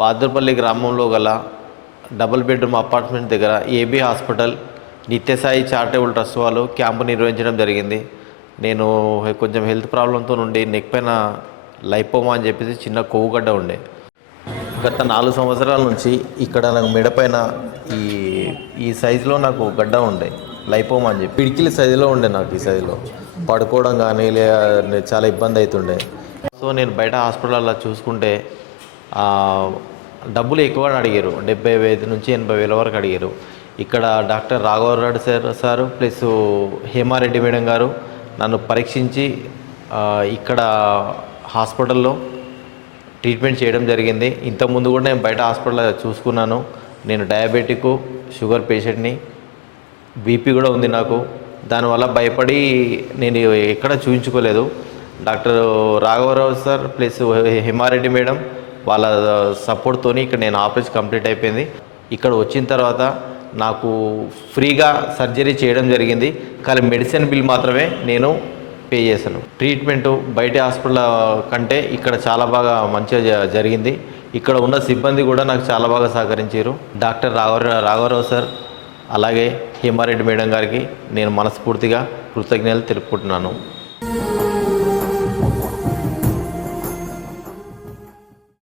బాదర్పల్లి గ్రామంలో గల double bedroom apartment దగ్గర AB hospital Nityasai charitable trust వాళ్ళు క్యాంపు నిర్వహించడం జరిగింది. నేను కొంచెం హెల్త్ ప్రాబ్లంతో నుండి నెక్ పైన లైపోమా అని చెప్పేసి చిన్న కొవ్వుగడ్డ ఉండే. గత 4 సంవత్సరాల నుంచి ఇక్కడ నాకు మెడపైన ఈ ఈ సైజులో నాకు గడ్డ ఉండే, లైపోమా అని చెప్పి పిడికిలి సైజులో ఉండే. నాకు ఈ సైజులో పడుకోవడం కానీ చాలా ఇబ్బంది అవుతుండే. సో నేను బయట హాస్పిటల్లో చూసుకుంటే డబ్బులు ఎక్కువ అడిగారు, 70,000 నుంచి 80,000 వరకు అడిగారు. ఇక్కడ doctor Raghava Reddy sir plus Hema Reddy madam గారు నన్ను పరీక్షించి ఇక్కడ హాస్పిటల్లో ట్రీట్మెంట్ చేయడం జరిగింది. ఇంతకుముందు కూడా నేను బయట హాస్పిటల్లో చూసుకున్నాను. నేను డయాబెటిక్, షుగర్ పేషెంట్ని, బీపీ కూడా ఉంది నాకు. దానివల్ల భయపడి నేను ఎక్కడ చూపించుకోలేదు. డాక్టర్ రాఘవరావు సార్ ప్లస్ హేమారెడ్డి మేడం వాళ్ళ సపోర్ట్తో ఇక్కడ నేను ఆపరేషన్ కంప్లీట్ అయిపోయింది. ఇక్కడ వచ్చిన తర్వాత నాకు ఫ్రీగా సర్జరీ చేయడం జరిగింది. కానీ మెడిసిన్ బిల్ మాత్రమే నేను పే చేశాను. ట్రీట్మెంటు బయట హాస్పిటల్ కంటే ఇక్కడ చాలా బాగా మంచిగా జరిగింది. ఇక్కడ ఉన్న సిబ్బంది కూడా నాకు చాలా బాగా సహకరించారు. డాక్టర్ రాఘవరావు సార్ అలాగే హేమారెడ్డి మేడం గారికి నేను మనస్ఫూర్తిగా కృతజ్ఞతలు తెలుపుకుంటున్నాను.